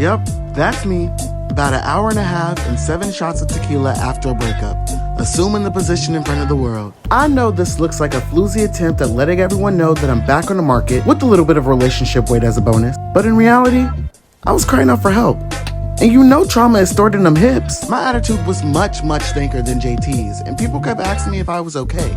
Yep, that's me. About an hour and a half and 7 shots of tequila after a breakup, assuming the position in front of the world. I know this looks like a floozy attempt at letting everyone know that I'm back on the market with a little bit of relationship weight as a bonus. But in reality, I was crying out for help. And you know trauma is stored in them hips. My attitude was much, much thinker than JT's, and people kept asking me if I was okay.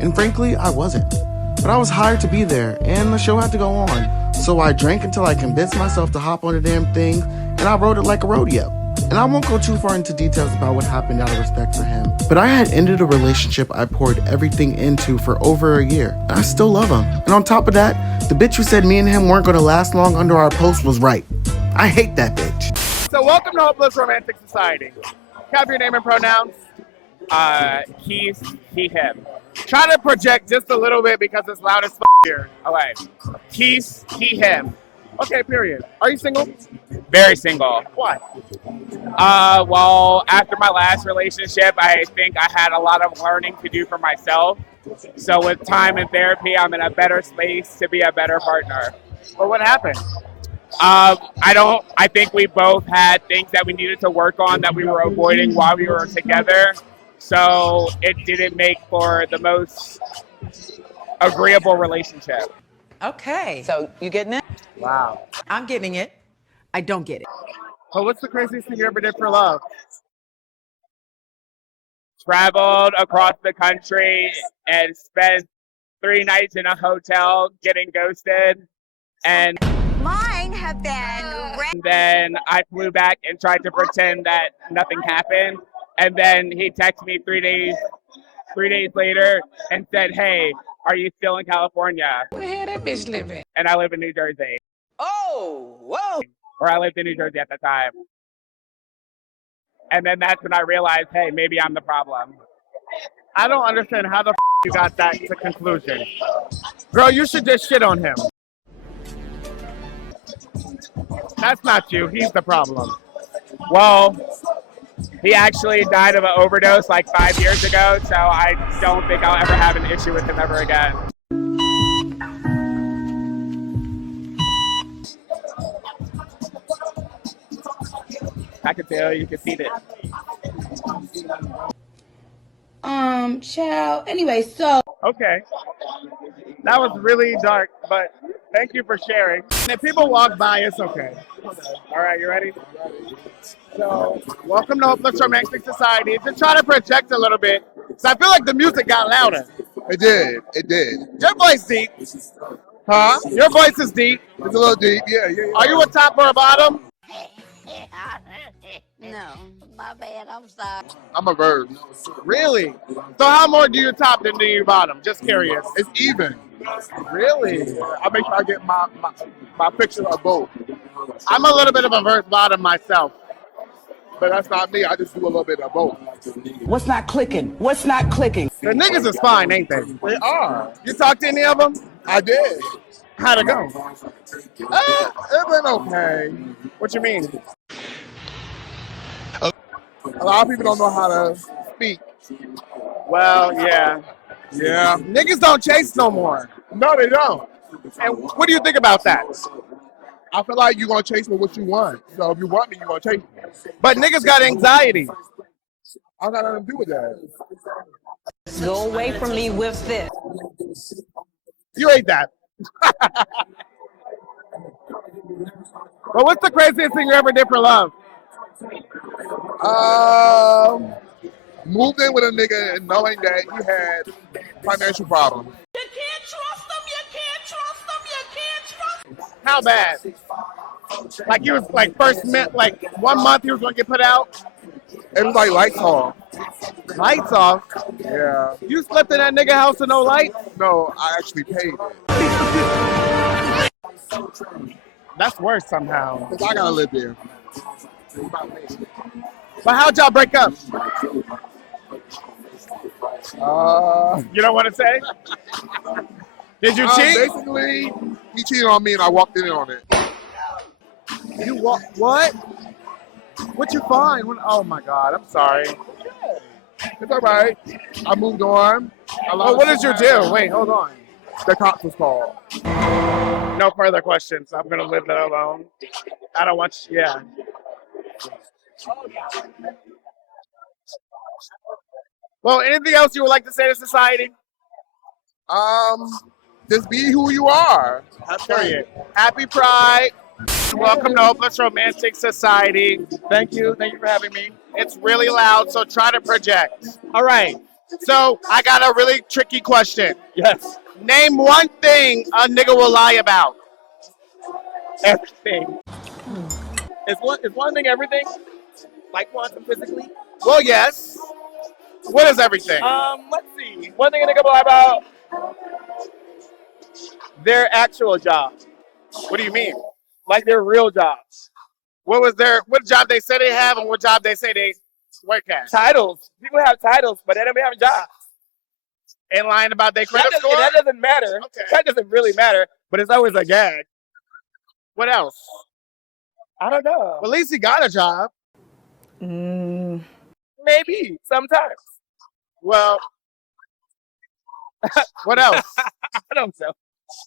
And frankly, I wasn't. But I was hired to be there, and the show had to go on. So I drank until I convinced myself to hop on the damn thing, and I rode it like a rodeo. And I won't go too far into details about what happened out of respect for him. But I had ended a relationship I poured everything into for over a year. And I still love him. And on top of that, the bitch who said me and him weren't gonna last long under our post was right. I hate that bitch. So welcome to Hopeless Romantic Society. Have your name and pronouns. He, him. Try to project just a little bit because it's loud as here. Okay. He, him. Okay, period. Are you single? Very single. Why? Well, after my last relationship, I think I had a lot of learning to do for myself. So with time and therapy, I'm in a better space to be a better partner. Well, what happened? I think we both had things that we needed to work on that we were avoiding while we were together. So it didn't make for the most agreeable relationship. Okay. So you getting it? Wow. I'm getting it. I don't get it. Well, what's the craziest thing you ever did for love? Traveled across the country and spent 3 nights in a hotel getting ghosted. And Mine have been. then I flew back and tried to pretend that nothing happened. And then he texted me 3 days later and said, "Hey, are you still in California?" Where the hell that bitch living? And I live in New Jersey. Oh, whoa. Or I lived in New Jersey at the time. And then that's when I realized, hey, maybe I'm the problem. I don't understand how the you got that to conclusion. Girl, you should just shit on him. That's not you. He's the problem. Well, he actually died of an overdose like 5 years ago, so I don't think I'll ever have an issue with him ever again. I can tell you can see it. Child. Anyway, so. Okay. That was really dark, but thank you for sharing. If people walk by, it's okay. All right, you ready? So, welcome to Hopeless Romantic Society. Just try to project a little bit, because I feel like the music got louder. It did. It did. Your voice deep. Huh? Your voice is deep. It's a little deep. Yeah. Are you a top or a bottom? No, my bad. I'm sorry. I'm a verb. Really? So how more do you top than do you bottom? Just curious. It's even. Really? I make sure I get my picture of both. I'm a little bit of a verse bottom myself. But that's not me. I just do a little bit of both. What's not clicking? What's not clicking? The niggas is fine, ain't they? They are. You talked to any of them? I did. How'd it go? It went okay. What you mean? A lot of people don't know how to speak. Well, yeah. Yeah. Niggas don't chase no more. No, they don't. And what do you think about that? I feel like you're going to chase me what you want. So if you want me, you're going to chase me. But niggas got anxiety. I got nothing to do with that. Go away from me with this. You ate that. But what's the craziest thing you ever did for love? Moved in with a nigga and knowing that he had financial problems. You can't trust them. You can't trust them. You can't trust them. How bad? Like he was like first met like 1 month he was gonna get put out? It was like lights off. Lights off? Yeah. You slept in that nigga house with no light? No, I actually paid it. That's worse somehow. Because I gotta live there. But how'd y'all break up? You don't want to say? Did you cheat? Basically, he cheated on me and I walked in on it. You what? What you find? Oh my God, I'm sorry. It's all right. I moved on. What did you do? Wait, hold on. The cops was called. No further questions. I'm gonna live that alone. I don't want you, yeah. Well, anything else you would like to say to society? Just be who you are. Have fun. Period. Happy Pride. Welcome to Hopeless Romantic Society. Thank you. Thank you for having me. It's really loud, so try to project. All right. So I got a really tricky question. Yes. Name one thing a nigga will lie about. Everything. Is one thing everything? Like quantum physically? Well, yes. What is everything? Let's see. One thing a nigga will lie about. Their actual job. What do you mean? Like their real jobs. What job they say they have and what job they say they work at? Titles. People have titles, but they don't be having jobs. And lying about their credit score? That doesn't matter. Okay. That doesn't really matter, but it's always a gag. What else? I don't know. Well, at least he got a job. Maybe, sometimes. Well, what else? I don't know.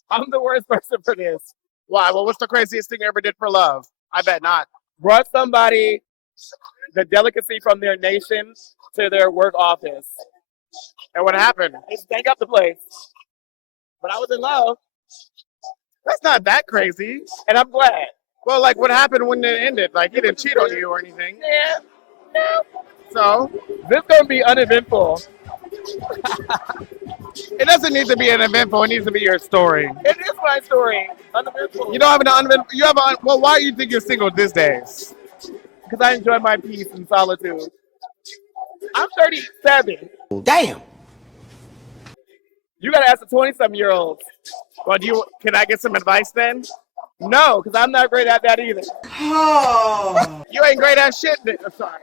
I'm the worst person for this. Why? Well, what's the craziest thing you ever did for love? I bet not. Brought somebody the delicacy from their nation to their work office. And what happened? They stank up the place. But I was in love. That's not that crazy. And I'm glad. Well, like, what happened when it ended? Like, he didn't cheat on you or anything. Yeah. No. So? This is going to be uneventful. It doesn't need to be an eventful. It needs to be your story. It is my story. Uneventful. You don't have an uneventful. Well, why do you think you're single these days? Because I enjoy my peace and solitude. I'm 37. Damn. You got to ask the 20-something-year-olds. Well, can I get some advice then? No, because I'm not great at that either. Oh. You ain't great at shit. I'm sorry.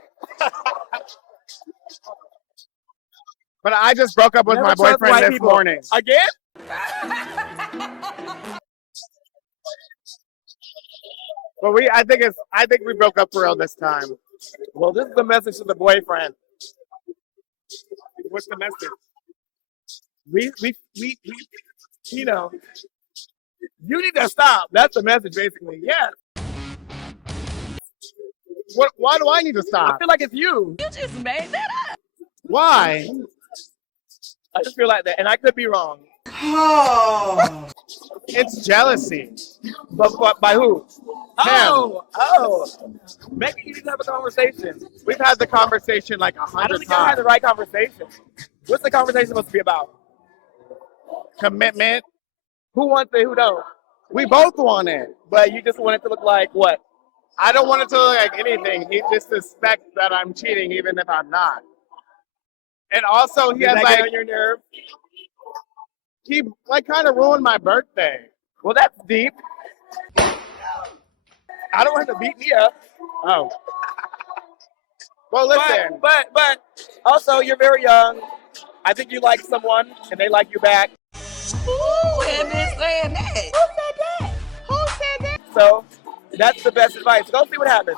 But I just broke up with my boyfriend this morning. Again? But I think we broke up for real this time. Well, this is the message to the boyfriend. What's the message? We you know, you need to stop. That's the message, basically. Yeah. Why do I need to stop? I feel like it's you. You just made that up. Why? I just feel like that, and I could be wrong. Oh. It's jealousy. But by who? Oh. Maybe you need to have a conversation. We've had the conversation like 100 times. I don't think I had the right conversation. What's the conversation supposed to be about? Commitment. Who wants it, who don't? We both want it. But you just want it to look like what? I don't want it to look like anything. He just suspects that I'm cheating even if I'm not. And also he has like on your nerve. He like kind of ruined my birthday. Well, that's deep. I don't want him to beat me up. Oh. Well, listen. But also you're very young. I think you like someone and they like you back. Who had been saying that? Who said that? Who said that? So that's the best advice. Go see what happens.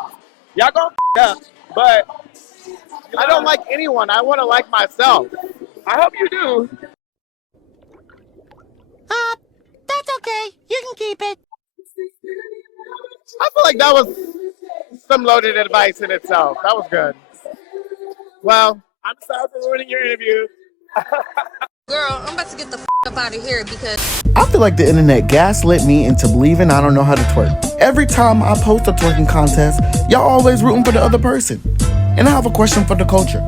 Y'all gonna up, but I don't like anyone. I want to like myself. I hope you do. That's okay. You can keep it. I feel like that was some loaded advice in itself. That was good. Well, I'm sorry for ruining your interview. Girl, I'm about to get the up out of here because I feel like the internet gaslit me into believing I don't know how to twerk. Every time I post a twerking contest, y'all always rooting for the other person. And I have a question for the culture.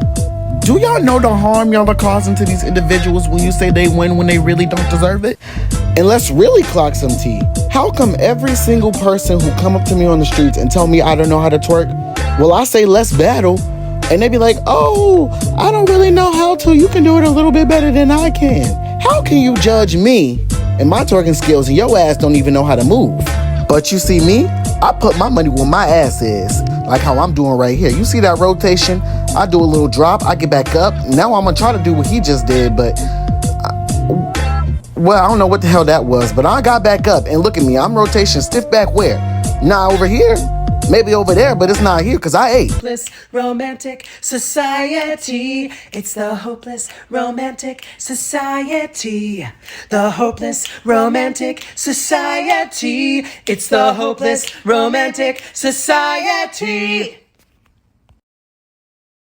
Do y'all know the harm y'all are causing to these individuals when you say they win when they really don't deserve it? And let's really clock some tea. How come every single person who come up to me on the streets and tell me I don't know how to twerk, well, I say let's battle, and they be like, oh, I don't really know how to. You can do it a little bit better than I can. How can you judge me and my twerking skills and your ass don't even know how to move? But you see me, I put my money where my ass is, like how I'm doing right here. You see that rotation? I do a little drop, I get back up. Now I'm gonna try to do what he just did, but well, I don't know what the hell that was, but I got back up and look at me, I'm rotation stiff back where? Nah, over here. Maybe over there, but it's not here because I ate. Hopeless romantic society. It's the hopeless romantic society. The hopeless romantic society. It's the hopeless romantic society.